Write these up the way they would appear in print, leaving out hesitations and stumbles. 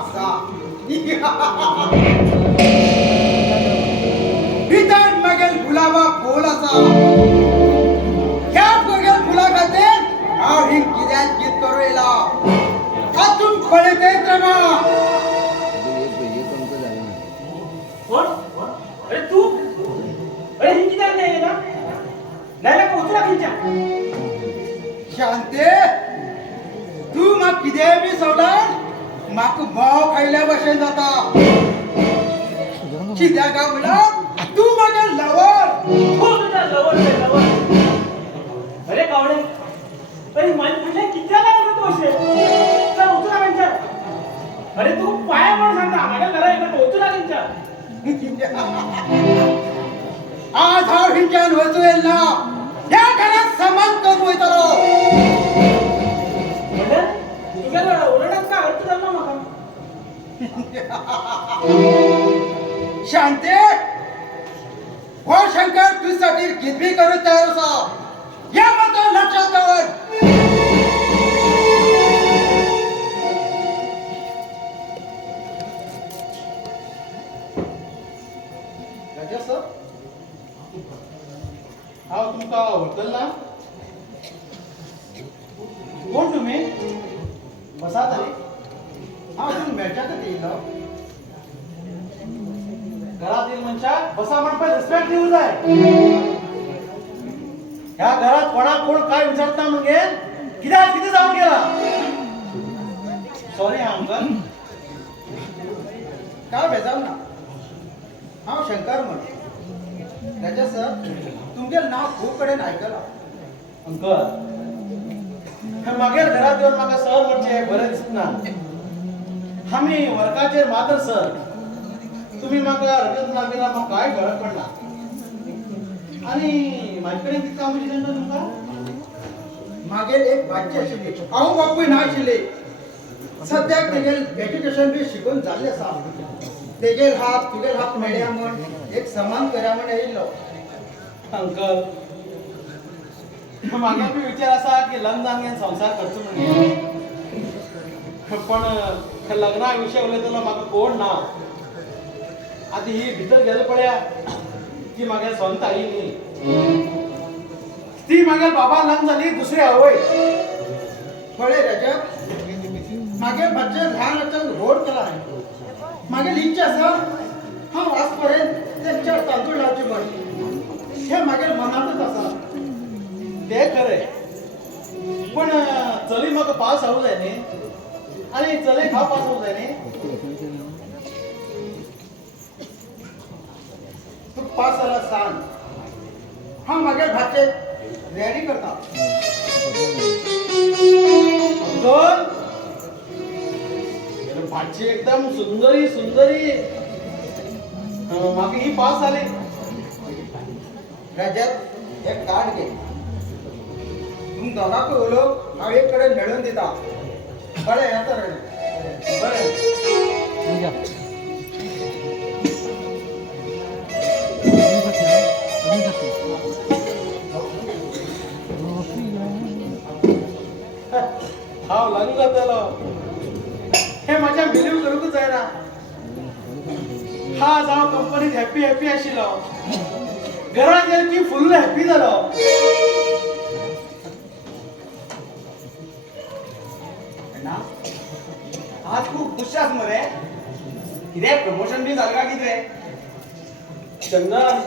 असा भितर मगेल गुलाबा फूल असा ह्या मगेल फुला खातीर हांव ही कित्याक गीत करूं येयला हातून पळयते रमा कोण अरे तू अरे ही कित्याक नाही ना नायला का उचला खिंचा शांते तू म्हाका कितेंय बी सोडून म्हाका मोव खायल्या भशेन जाता कित्याक काय म्हणल्यार तू म्हागे लवर हो तुझा लवर रे लवर अरे कावडे अरे मन तुझ्या कित्याक लागला तू असे चल उचला खिंचा अरे तू पाया पण सांगता माझ्या घरा येता उचला खिंचा आज हांव हिंच्यान वचूं येयला ह्या घरात समान करून वयतलो तुझ्या ओरडात काय अर्थ झाला म्हाका शांते हो शंकर तुझ्यासाठी कितबी करूं तयार आसा या मात्र लक्षात दवर सर हांव तुमकां वळखल ना कोण तुम्ही बसात रे हांव तूं मेळच्याकच येयलो घरात येईल मनशाक बसा म्हणपाक रिस्पेक्ट दिवं जाय ह्या घरात कोणाक कोण काय विचारता म्हणजे कित्याक कितें जावन गेला सॉरी अंकल काय बेजार ना हांव शंकर म्हण राजा सर तुमगेलें नांव खूब कडेन आयकलां अंकल मागेर घरात येवन म्हाका सर म्हणचे बरें दिसना आमी वर्काचेर मात्र सर तुम्ही म्हाका रगत लागला म्हाका कांय फरक पडना आनी म्हाजे कडेन कितें काम आशिल्लें तुमकां मागेल एक भाची आशिल्ली हांव बापूय ना आशिल्ले सद्याक तेगेल एज्युकेशन बी शिकून जाल्लें आसा तेगेल हात तुगेल हात मेळया म्हण एक समान करया म्हण येयल्लो अंकल म्हागे बी विचार आसा की लग्न जावन संसार करचो म्हणून पण लग्ना विशय उलयतलो म्हाका कोण ना आतां ही भितर गेले पळया ती म्हागे सोंत आई न्ही ती म्हागे बाबा लग्न जाली दुसरी आवय पळय रजत मागेल भाचे ल्हान आसतना रोड केला मागेल इच्छा आसा हांव आज पर्यंत तेंच्यावर तांदूळ लावचे म्हण हे मागेल मनांतच आसा ते खरें पण चली म्हाका पास जावूं जाय न्ही आनी चलयेक हांव पास जावूं जाय न्ही तू पास जाला सांग हांव मागेल भाचे रेडी करता अंकल भाची एकदम सुंदरी सुंदरी म्हाका ही पास जाली रजत एक कार्ड घे तुम दोगांक उलोवंक हांव एक कडेन मेळून दिता बरें येता रे बरें हांव लग्न जातलो हे म्हाज्या बिलीव करूंकच जायना हा जावं कंपनीत हॅप्पी हॅप्पी आशिल्लो घरात गेलो की फुल्ल हॅप्पी जालो ना आज खूब खुश आस मरे कितें प्रमोशन बी जालें काय कितें चंदन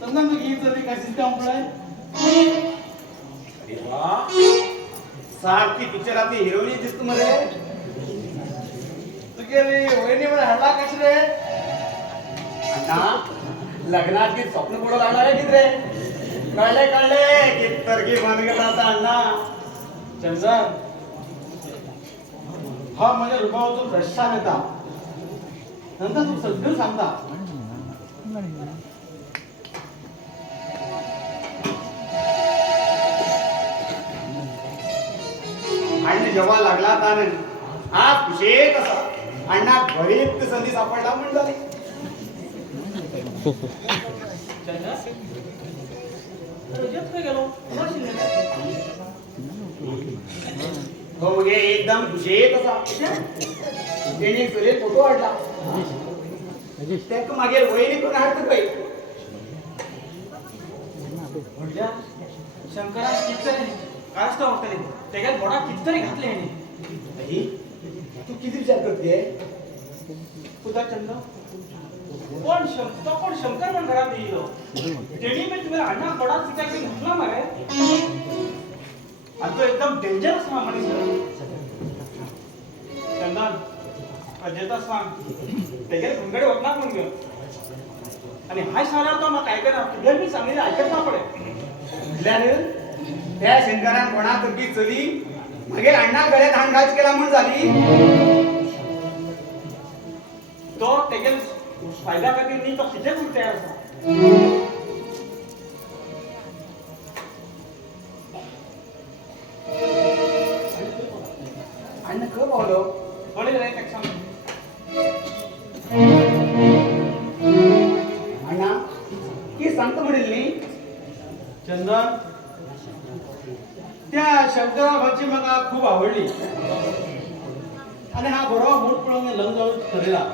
चंदन तुजी ही चली कशीच काम पळय अरे वा सारखी पिक्चरातली हिरोईन दिसत मरे तुगेली वहिनी म्हण हाडला कशी रे अण्णा लग्नात की स्वप्न पुढं लागणार आहे किती रे कळले की तरकी बंद करता आता अण्णा चंदन हा माझ्या रुबावातून प्रश्न येता नंतर तू सगळं सांगता आणि जेव्हा लागला ताण आज खुशेक असा अण्णा बरीच संधी सापडला म्हणून झाली हो मगे एकदम खुशेत असा तेने तुले फोटो काढला त्याक मागे वहिनी करून हाडत बाई म्हणजे शंकरा किततरी कास्ता वाटतले तेगेल बोडा किततरी घातले ह्याने तू किती विचार करते तुझा चंद कोण शंकर पण घरात येईल तेणी मी तुम्हाला अण्णा बोडा तिच्या काही घातला मारे आणि तो एकदम डेंजरस माणूस चंदन अजेता सांग तेगेल भंगडे वटणार म्हणून घेऊ आणि हाय सांगणार तो मग काय करणार तुझ्या मी सांगितलं ऐकत ना पडे त्या शंकरान कोणा तरी चली मागीर अण्णा गळ्यात हात घाच केला म्हण झाली तो तेगेल फायदा खातीर न्ही तो कितेंच तयार आसा अण्णा खंय पावलो बरे रे तेका सांग अण्णा की सांगता म्हणील न्ही चंदन त्या शंकराबाची म्हाका खूप आवडली आणि हा बरो मूठ पळोवन लग्न जाऊन ठरयला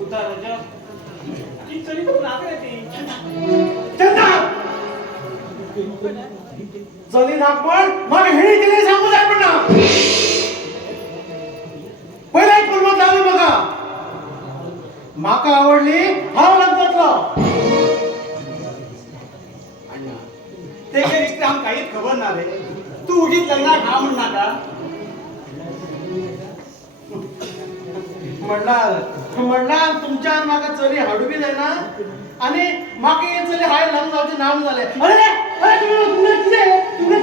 उतार राजा ती चली तो नाक रे ती चंदन चली नाक पण मग हेळी केली सांगू जाय पण ना पहिला एक कुलमत लावली बघा माका आवडली हाव लग्नातलो अण्णा तेगे रिश्ते आम काहीच खबर ना रे तू उगीच लग्नाक हा म्हण नाका म्हणणार तुमच्या माका चली हाडू बी जायना आणि माका हे चली हाय लग्न जावचे नाम झाले अरे अरे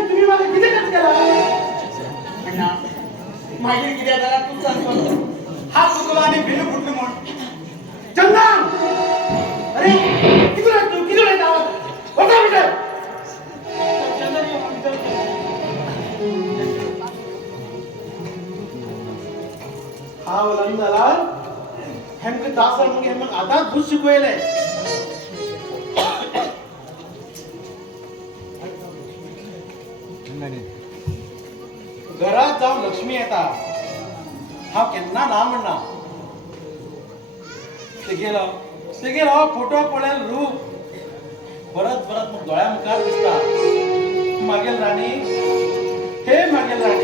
तुम्ही मला किती कट केला अण्णा मागीर कितें जाल्यार तूं सांगतो हा चुकलो आनी भिलू फुटली म्हण चंदन अरे किती उलयता वचा भितर चंदन ये भितर हा लग्न झाला हेमक तास मग हेमक आताच भूत शिकवले घरात जाऊन लक्ष्मी येता हा केन्ना ना म्हणना ते गेलो फोटो पळेल रूप परत परत मग दोळ्या मुखार दिसता मागेल राणी हे मागेल राणी